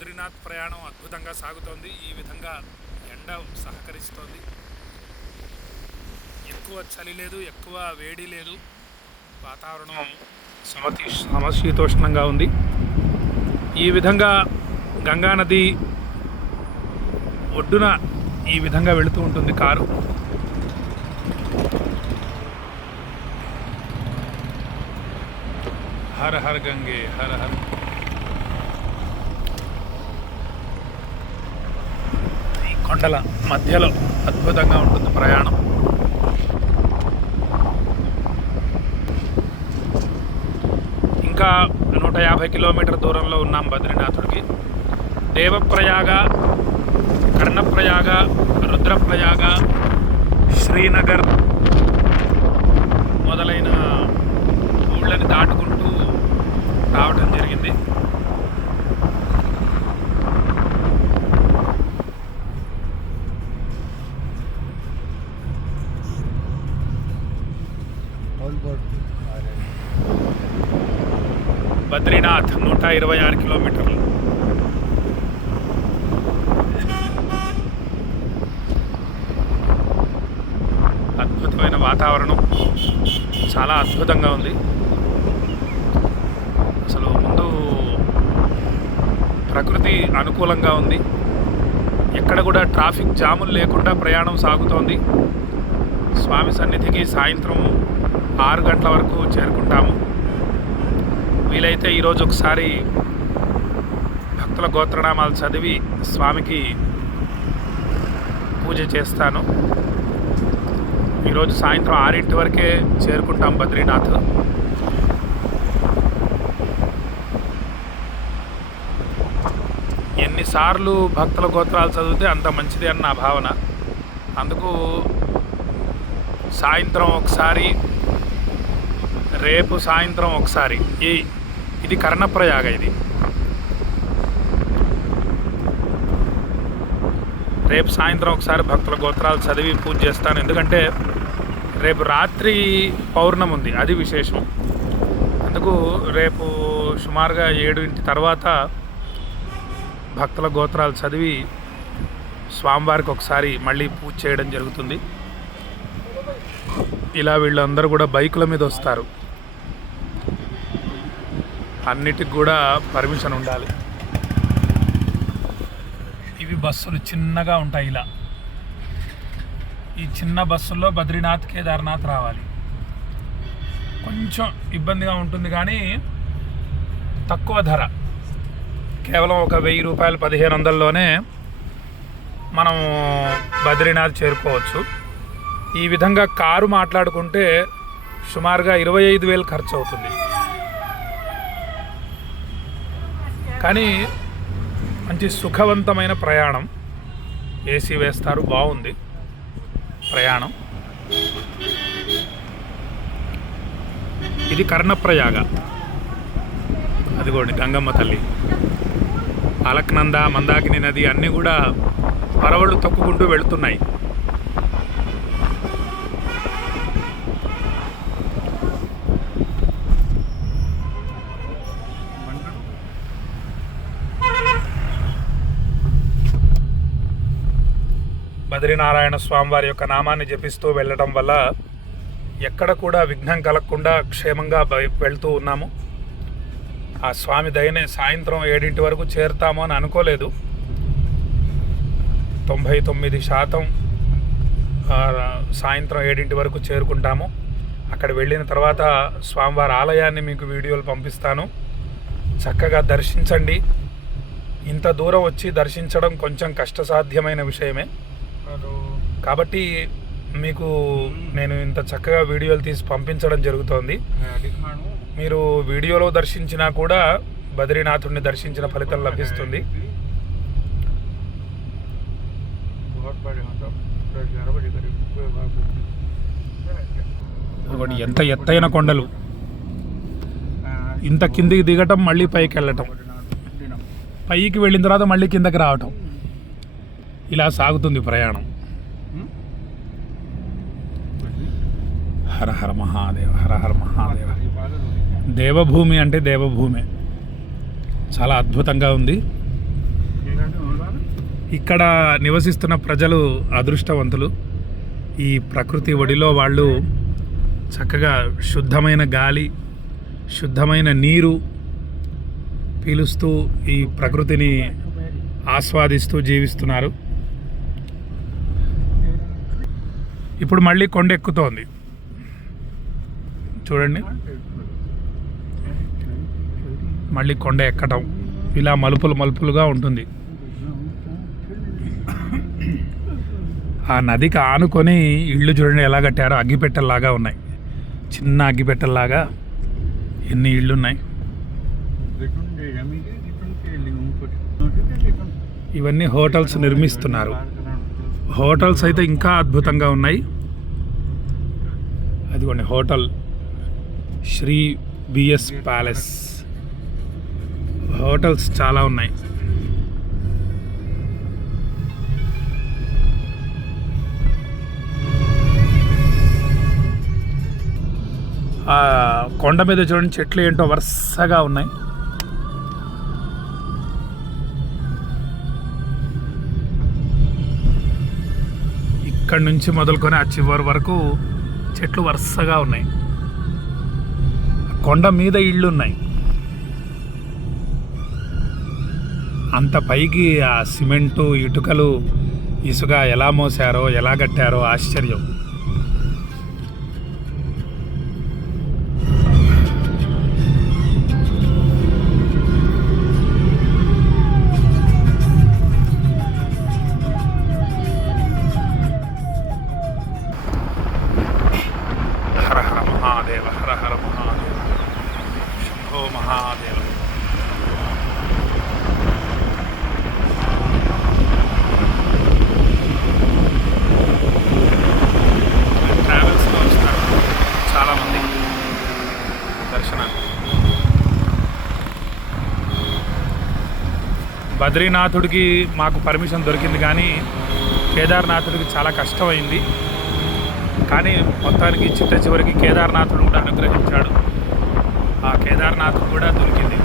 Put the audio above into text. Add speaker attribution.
Speaker 1: బద్రీనాథ్ ప్రయాణం అద్భుతంగా సాగుతోంది. ఈ విధంగా ఎండ సహకరిస్తోంది. ఎక్కువ చలి లేదు ఎక్కువ వేడి లేదు. వాతావరణం సమతి సమశీతోష్ణంగా ఉంది. ఈ విధంగా గంగా నది ఒడ్డున ఈ విధంగా వెళుతూ ఉంటుంది కారు. హర హర్ గంగే హర హర్ ఈ కొండల మధ్యలో అద్భుతంగా ఉంటుంది ప్రయాణం. ఇంకా నూట యాభై కిలోమీటర్ దూరంలో ఉన్నాం బద్రీనాథుడికి. దేవప్రయాగ కర్ణప్రయాగ రుద్రప్రయాగ శ్రీనగర్ మొదలైన ఊళ్ళని దాటుకుంటూ రావడం బద్రీనాథ్ నూట ఇరవై ఆరు కిలోమీటర్లు. అద్భుతమైన వాతావరణం. చాలా అద్భుతంగా ఉంది. అసలు ముందు ప్రకృతి అనుకూలంగా ఉంది. ఎక్కడ కూడా ట్రాఫిక్ జాములు లేకుండా ప్రయాణం సాగుతోంది. స్వామి సన్నిధికి సాయంత్రం ఆరు గంటల వరకు చేరుకుంటాము. వీలైతే ఈరోజు ఒకసారి భక్తుల గోత్రనామాలు చదివి స్వామికి పూజ చేస్తాను. ఈరోజు సాయంత్రం ఆరింటి వరకే చేరుకుంటాం బద్రీనాథ్. ఎన్నిసార్లు భక్తుల గోత్రాలు చదివితే అంత మంచిది అని నా భావన. అందుకు సాయంత్రం ఒకసారి రేపు సాయంత్రం ఒకసారి ఈ ఇది కర్ణప్రయాగ ఇది. రేపు సాయంత్రం ఒకసారి భక్తుల గోత్రాలు చదివి పూజ చేస్తాను. ఎందుకంటే రేపు రాత్రి పౌర్ణమి ఉంది అది విశేషం. అందుకు రేపు సుమారుగా ఏడు ఇంటి తర్వాత భక్తుల గోత్రాలు చదివి స్వామివారికి ఒకసారి మళ్ళీ పూజ చేయడం జరుగుతుంది. ఇలా వీళ్ళందరూ కూడా బైకుల మీద వస్తారు. అన్నిటికి కూడా పర్మిషన్ ఉండాలి. ఇవి బస్సులు చిన్నగా ఉంటాయి ఇలా. ఈ చిన్న బస్సుల్లో బద్రీనాథ్ కేదార్నాథ్ రావాలి. కొంచెం ఇబ్బందిగా ఉంటుంది కానీ తక్కువ ధర. కేవలం ఒక వెయ్యి రూపాయలు పదిహేను వందల్లోనే మనం బద్రీనాథ్ చేరుకోవచ్చు. ఈ విధంగా కారు మాట్లాడుకుంటే సుమారుగా ఇరవై ఐదు వేలు ఖర్చు అవుతుంది కానీ మంచి సుఖవంతమైన ప్రయాణం. ఏసీ వేస్తారు బాగుంది ప్రయాణం. ఇది కర్ణప్రయాగ. అదిగోండి గంగమ్మ తల్లి. అలక్నంద మందాకిని నది అన్నీ కూడా పరవళ్ళు తొక్కుకుంటూ వెళుతున్నాయి. బద్రీనారాయణ స్వామివారి యొక్క నామాన్ని జపిస్తూ వెళ్ళడం వల్ల ఎక్కడ కూడా విఘ్నం కలగకుండా క్షేమంగా వెళ్తూ ఉన్నాము. ఆ స్వామి దయనే సాయంత్రం ఏడింటి వరకు చేరుతాము అని అనుకోలేదు. తొంభై తొమ్మిది శాతం సాయంత్రం ఏడింటి వరకు చేరుకుంటాము. అక్కడ వెళ్ళిన తర్వాత స్వామివారి ఆలయాన్ని మీకు వీడియోలు పంపిస్తాను. చక్కగా దర్శించండి. ఇంత దూరం వచ్చి దర్శించడం కొంచెం కష్టసాధ్యమైన విషయమే. కాబట్టి మీకు నేను ఇంత చక్కగా వీడియోలు తీసి పంపించడం జరుగుతోంది. మీరు వీడియోలో దర్శించినా కూడా బద్రీనాథుడిని దర్శించిన ఫలితం లభిస్తుంది. ఎంత ఎత్తైన కొండలు. ఇంత కిందికి దిగటం మళ్ళీ పైకి వెళ్ళటం. పైకి వెళ్ళిన తర్వాత మళ్ళీ కిందకి రావటం. ఇలా సాగుతుంది ప్రయాణం. హర హర మహాదేవ హర హర మహాదేవ. దేవభూమి అంటే దేవభూమి. చాలా అద్భుతంగా ఉంది. ఇక్కడ నివసిస్తున్న ప్రజలు అదృష్టవంతులు. ఈ ప్రకృతి ఒడిలో వాళ్ళు చక్కగా శుద్ధమైన గాలి శుద్ధమైన నీరు పీలుస్తూ ఈ ప్రకృతిని ఆస్వాదిస్తూ జీవిస్తున్నారు. ఇప్పుడు మళ్ళీ కొండ ఎక్కుతోంది. చూడండి. మళ్ళీ కొండ ఎక్కటం. ఇలా మలుపులు మలుపులుగా ఉంటుంది. ఆ నదికి ఆనుకొని ఇళ్ళు చూడండి ఎలా కట్టారో. అగ్గిపెట్టెల్లాగా ఉన్నాయి. చిన్న అగ్గిపెట్టెల్లాగా ఎన్ని ఇళ్ళు ఉన్నాయి ఇవన్నీ హోటల్స్ నిర్మిస్తున్నారు. హోటల్స్ అయితే ఇంకా అద్భుతంగా ఉన్నాయి. అదిగోండి hotel Sri BS palace. Hotels చాలా ఉన్నాయి. ఆ కొండ మీద చూడండి చెట్లు ఏంటో వరుసగా ఉన్నాయి. అక్కడి నుంచి మొదలుకొని ఆ చివరి వరకు చెట్లు వరుసగా ఉన్నాయి. కొండ మీద ఇళ్ళు ఉన్నాయి అంత పైకి ఆ సిమెంటు ఇటుకలు ఇసుక ఎలా మోసారో ఎలా కట్టారో ఆశ్చర్యం. బద్రీనాథుడికి మాకు పర్మిషన్ దొరికింది కానీ కేదార్నాథుడికి చాలా కష్టమైంది. కానీ మొత్తానికి చిట్ట చివరికి కేదార్నాథుడు కూడా అనుగ్రహించాడు. ఆ కేదార్నాథ్ కూడా దొరికింది.